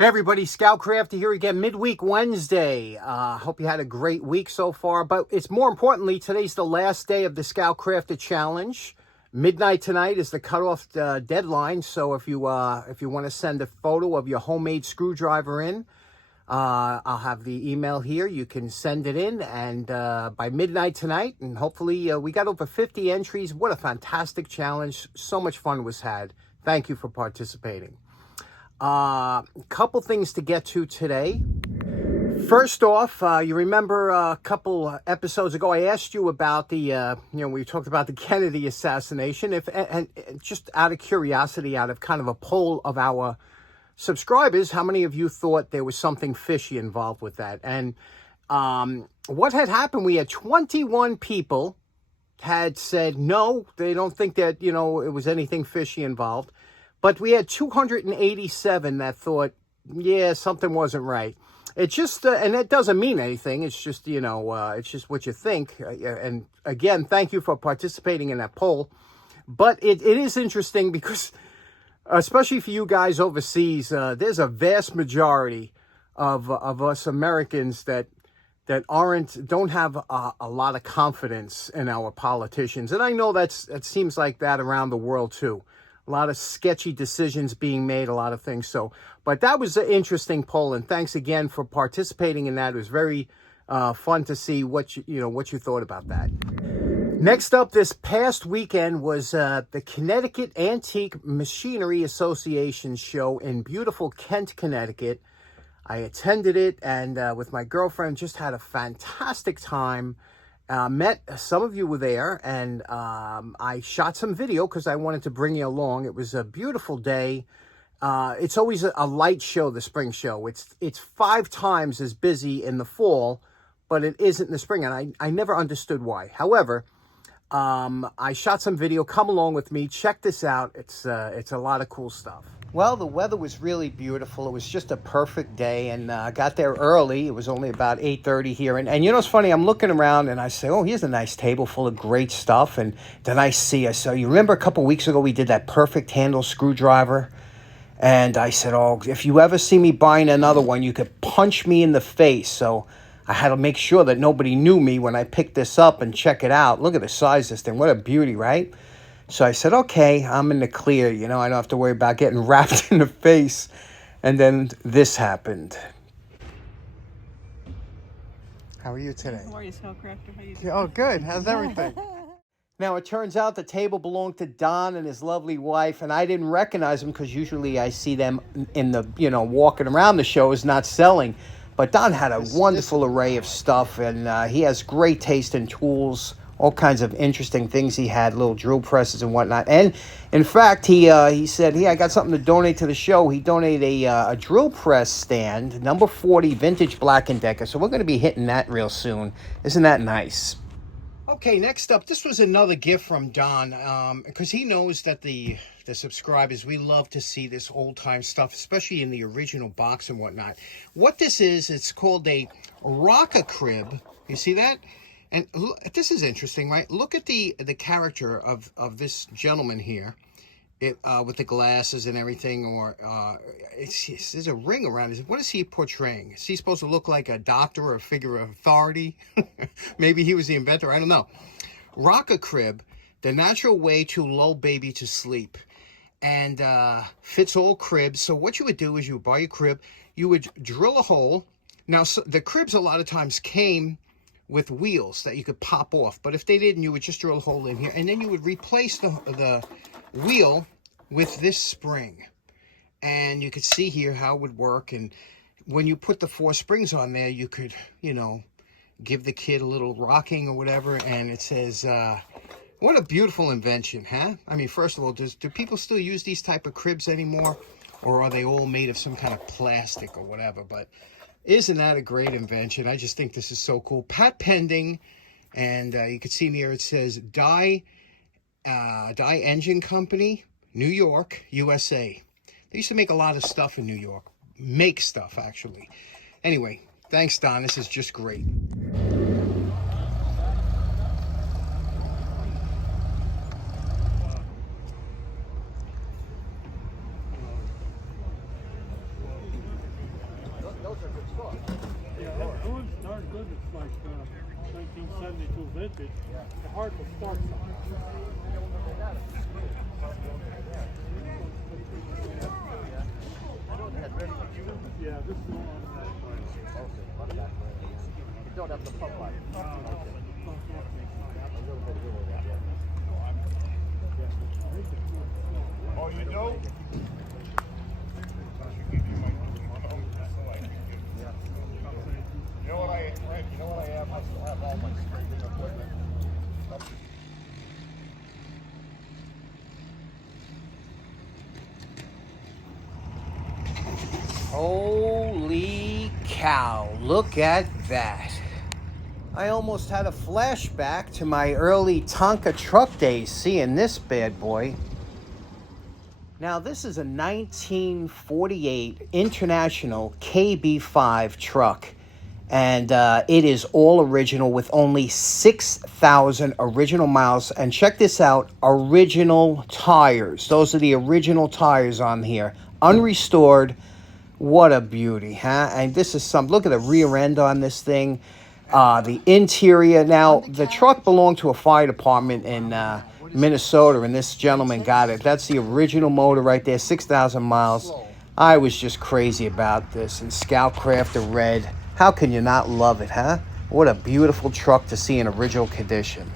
Hey everybody, Scoutcrafter here again, midweek Wednesday. Hope you had a great week so far, but it's more importantly, today's the last day of the Scoutcrafter Challenge. Midnight tonight is the cutoff deadline, so if you want to send a photo of your homemade screwdriver in, I'll have the email here. You can send it in, and by midnight tonight, and hopefully we got over 50 entries. What a fantastic challenge. So much fun was had. Thank you for participating. Couple things to get to today. First off, you remember a couple episodes ago, I asked you about the, we talked about the Kennedy assassination. And just out of curiosity, out of kind of a poll of our subscribers, how many of you thought there was something fishy involved with that? And what had happened, we had 21 people had said no, they don't think that, it was anything fishy involved. But we had 287 that thought, yeah, something wasn't right. It just, and it doesn't mean anything. It's just, it's just what you think. And again, thank you for participating in that poll. But it is interesting because, especially for you guys overseas, there's a vast majority of us Americans that don't have a lot of confidence in our politicians. And I know it seems like that around the world too. A lot of sketchy decisions being made, a lot of things. So, but that was an interesting poll, and thanks again for participating in that. It was very fun to see what you thought about that. Next up, this past weekend was the Connecticut Antique Machinery Association show in beautiful Kent, Connecticut. I attended it, and with my girlfriend, just had a fantastic time. Met some of you were there, and I shot some video because I wanted to bring you along. It was a beautiful day. It's always a light show, the spring show. It's 5 times as busy in the fall, but it isn't in the spring, and I never understood why. However, I shot some video. Come along with me. Check this out. It's a lot of cool stuff. Well, the weather was really beautiful. It was just a perfect day, and I got there early. It was only about 8:30 here. And it's funny, I'm looking around, and I say, oh, here's a nice table full of great stuff. And then I so you remember a couple weeks ago we did that perfect handle screwdriver? And I said, oh, if you ever see me buying another one, you could punch me in the face. So I had to make sure that nobody knew me when I picked this up and check it out. Look at the size of this thing. What a beauty, right? So I said, okay, I'm in the clear. I don't have to worry about getting wrapped in the face. And then this happened. How are you today? How are you, Scoutcrafter? How you doing? Oh, good. How's everything? Now, it turns out the table belonged to Don and his lovely wife, and I didn't recognize them because usually I see them in the, walking around the shows, not selling. But Don had a wonderful array of stuff, and he has great taste in tools. All kinds of interesting things he had, little drill presses and whatnot. And in fact, he said, hey, I got something to donate to the show. He donated a drill press stand, number 40, vintage Black & Decker. So we're going to be hitting that real soon. Isn't that nice? Okay, next up, this was another gift from Don, because he knows that the subscribers, we love to see this old-time stuff, especially in the original box and whatnot. What this is, it's called a RockACrib. You see that? And look, this is interesting, right? Look at the character of this gentleman here, with the glasses and everything. Or there's a ring around it. What is he portraying? Is he supposed to look like a doctor or a figure of authority? Maybe he was the inventor. I don't know. RockACrib, the natural way to lull baby to sleep, and fits all cribs. So what you would do is you would buy your crib, you would drill a hole. Now, so the cribs a lot of times came with wheels that you could pop off, but if they didn't, you would just drill a hole in here, and then you would replace the wheel with this spring, and you could see here how it would work. And when you put the 4 springs on there, you could give the kid a little rocking or whatever. And it says what a beautiful invention, huh? I mean, first of all, do people still use these type of cribs anymore, or are they all made of some kind of plastic or whatever? But isn't that a great invention? I just think this is so cool. Pat pending, and you can see here it says Die Engine Company, New York, USA. They used to make a lot of stuff in New York. Make stuff, actually. Anyway, thanks, Don. This is just great. Yeah, that one's darn good. It's like 1972 vintage. They're hard to start something. Yeah, this is the one on that side. You don't have the pump light. Oh, you do? You know what I, Frank, you know what I have? I still have all my scraping equipment. Holy cow, look at that. I almost had a flashback to my early Tonka truck days seeing this bad boy. Now, this is a 1948 International KB5 truck, and it is all original with only 6,000 original miles. And check this out, original tires. Those are the original tires on here, unrestored. What a beauty, huh? And this is some, look at the rear end on this thing. The interior. Now, the truck belonged to a fire department in Minnesota, and this gentleman got it. That's the original motor right there, 6,000 miles. I was just crazy about this. And Scoutcraft the red. How can you not love it, huh? What a beautiful truck to see in original condition.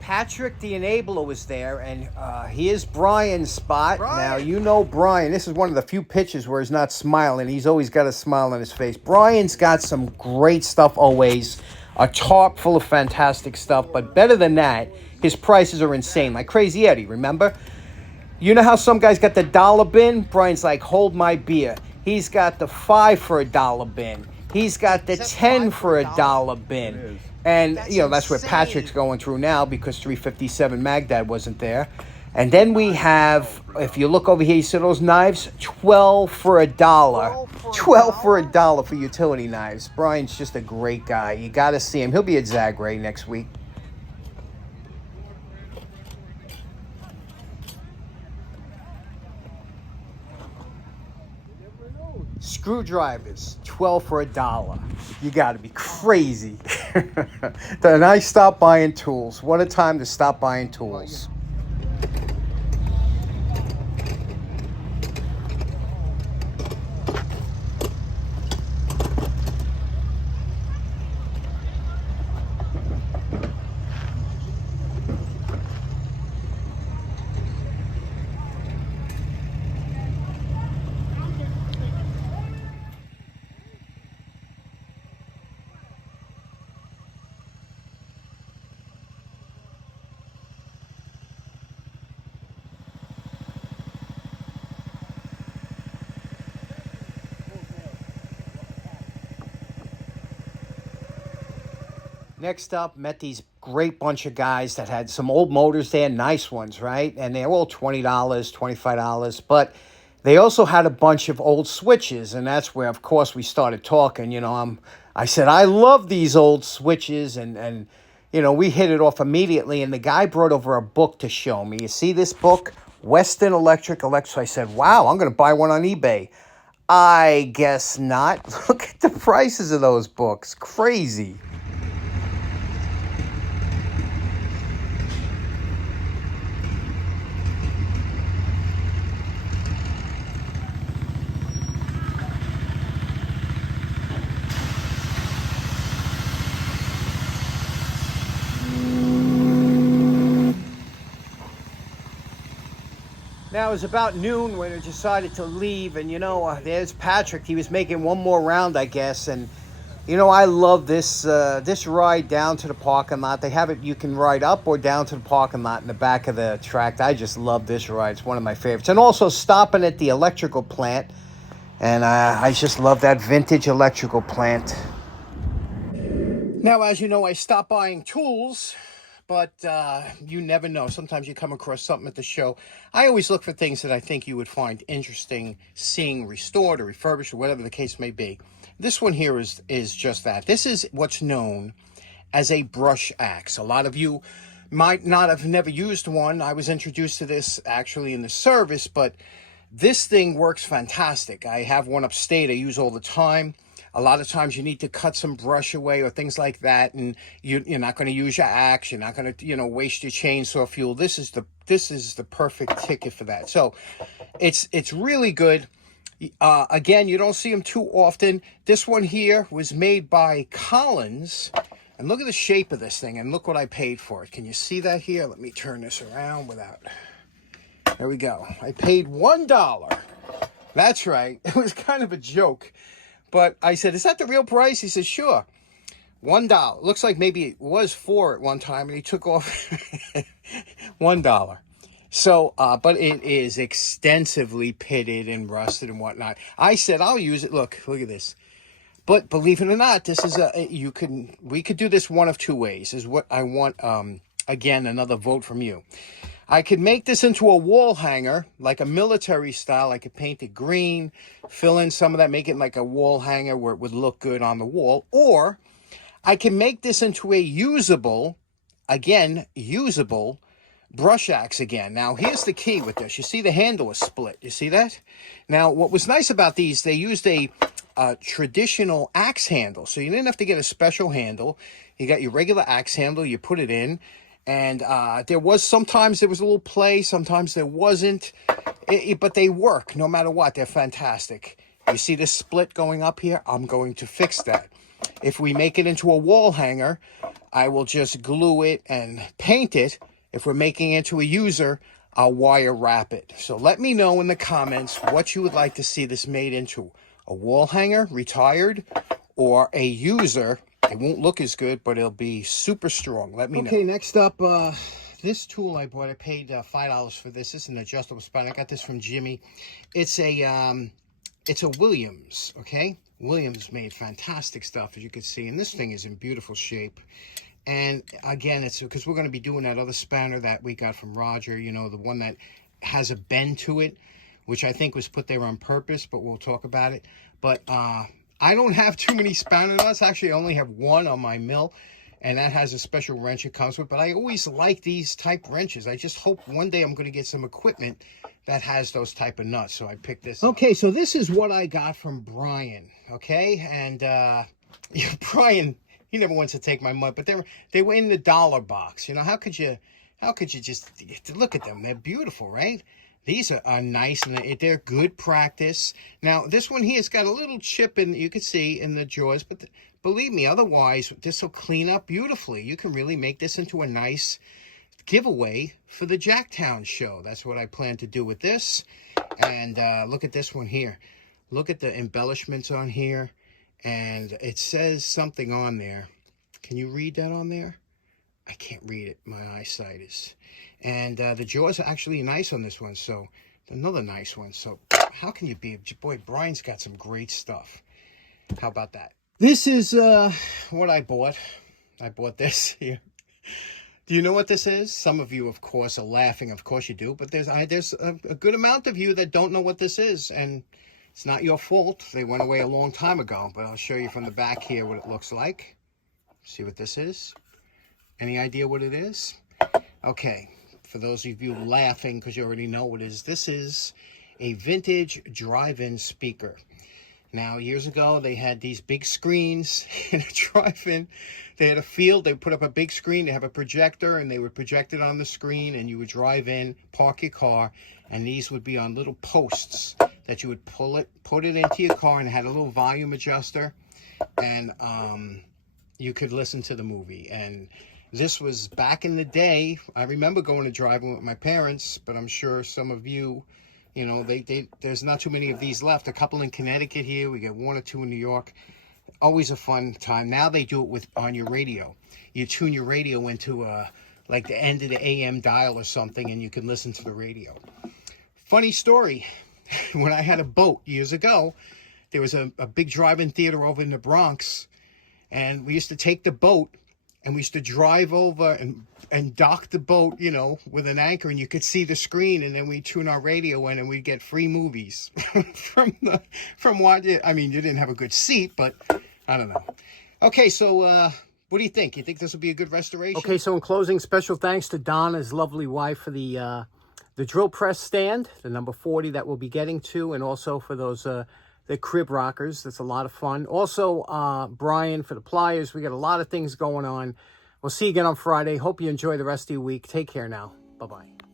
Patrick the Enabler was there, and here's Brian's spot. Brian. Now, you know Brian. This is one of the few pictures where he's not smiling. He's always got a smile on his face. Brian's got some great stuff always. A tarp full of fantastic stuff. But better than that, his prices are insane. Like Crazy Eddie, remember? You know how some guys got the dollar bin? Brian's like, hold my beer. He's got the 5 for $1 bin. He's got the 10 for $1 bin. And, you know, that's where Patrick's going through now because 357 Magdad wasn't there. And then we have, if you look over here, you see those knives? 12 for $1. 12 for $1 for utility knives. Brian's just a great guy. You got to see him. He'll be at Zagray next week. Screwdrivers, 12 for $1. You got to be crazy. Then I stopped buying tools. What a time to stop buying tools. Next up, met these great bunch of guys that had some old motors there, nice ones, right? And they're all $20, $25. But they also had a bunch of old switches, and that's where, of course, we started talking. You know, I said, I love these old switches, and you know, we hit it off immediately. And the guy brought over a book to show me. You see this book? Western Electric. So I said, wow, I'm going to buy one on eBay. I guess not. Look at the prices of those books. Crazy. Now, it was about noon when I decided to leave, and, you know, there's Patrick. He was making one more round, I guess, and, you know, I love this this ride down to the parking lot. They have it, you can ride up or down to the parking lot in the back of the track. I just love this ride. It's one of my favorites. And also stopping at the electrical plant, and I just love that vintage electrical plant. Now, as you know, I stopped buying tools, but you never know. Sometimes you come across something at the show. I always look for things that I think you would find interesting seeing restored or refurbished or whatever the case may be. This one here is just that. This is what's known as a brush axe. A lot of you might not have never used one. I was introduced to this actually in the service, but This thing works fantastic. I have one upstate I use all the time. A lot of times you need to cut some brush away or things like that, and you're not going to use your axe. You're not going to waste your chainsaw fuel. This is the perfect ticket for that. So it's really good. Again, you don't see them too often. This one here was made by Collins, and look at the shape of this thing, and look what I paid for it. Can you see that here? Let me turn this around without. There we go. I paid $1. That's right. It was kind of a joke. But I said, is that the real price? He said, sure. $1. Looks like maybe it was $4 at one time, and he took off $1. So, but it is extensively pitted and rusted and whatnot. I said, I'll use it. Look at this. But believe it or not, this is we could do this one of two ways, is what I want. Again, another vote from you. I could make this into a wall hanger, like a military style. I could paint it green, fill in some of that, make it like a wall hanger where it would look good on the wall. Or I can make this into a usable brush axe again. Now, here's the key with this. You see the handle is split. You see that? Now, what was nice about these, they used a traditional axe handle. So you didn't have to get a special handle. You got your regular axe handle. You put it in. And sometimes there was a little play, sometimes there wasn't, but they work no matter what. They're fantastic. You see this split going up here? I'm going to fix that. If we make it into a wall hanger, I will just glue it and paint it. If we're making it into a user, I'll wire wrap it. So let me know in the comments what you would like to see this made into. A wall hanger, retired, or a user. It won't look as good, but it'll be super strong. Let me know. Okay, next up, this tool I bought. I paid $5 for this. This is an adjustable spanner. I got this from Jimmy. It's a Williams, okay? Williams made fantastic stuff, as you can see. And this thing is in beautiful shape. And again, it's because we're going to be doing that other spanner that we got from Roger, the one that has a bend to it, which I think was put there on purpose, but we'll talk about it. But I don't have too many spanner nuts. Actually, I only have one on my mill, and that has a special wrench it comes with. But I always like these type wrenches. I just hope one day I'm going to get some equipment that has those type of nuts. So I picked this. Okay, so this is what I got from Brian, okay? And Brian, he never wants to take my money, but they were in the dollar box. How could you just look at them? They're beautiful, right? These are nice, and they're good practice. Now, this one here has got a little chip in, you can see, in the jaws, but believe me, otherwise, this will clean up beautifully. You can really make this into a nice giveaway for the Jacktown show. That's what I plan to do with this. And look at this one here. Look at the embellishments on here, and it says something on there. Can you read that on there? I can't read it. My eyesight is... And the jaws are actually nice on this one, so another nice one. So how can you be? Boy, Brian's got some great stuff. How about that? This is what I bought. I bought this here. Do you know what this is? Some of you, of course, are laughing. Of course you do. But there's a good amount of you that don't know what this is. And it's not your fault. They went away a long time ago. But I'll show you from the back here what it looks like. See what this is? Any idea what it is? Okay. For those of you laughing because you already know what it is, this is a vintage drive-in speaker. Now, years ago, they had these big screens in a drive-in. They had a field. They put up a big screen. They have a projector, and they would project it on the screen, and you would drive in, park your car, and these would be on little posts that you would put it into your car, and it had a little volume adjuster, and you could listen to the movie. And this was back in the day. I remember going to drive-in with my parents, but I'm sure some of you, there's not too many of these left. A couple in Connecticut here. We got one or two in New York. Always a fun time. Now they do it on your radio. You tune your radio into like the end of the AM dial or something, and you can listen to the radio. Funny story. When I had a boat years ago, there was a big drive-in theater over in the Bronx, and we used to take the boat, and we used to drive over and dock the boat, with an anchor, and you could see the screen, and then we tune our radio in, and we'd get free movies from what. I mean, you didn't have a good seat, but I don't know. Okay, so what do you think? You think this will be a good restoration? Okay, so in closing, special thanks to Don and his lovely wife for the the drill press stand, the number 40 that we'll be getting to, and also for those the crib rockers. That's a lot of fun. Also, Brian for the pliers. We got a lot of things going on. We'll see you again on Friday. Hope you enjoy the rest of your week. Take care now. Bye-bye.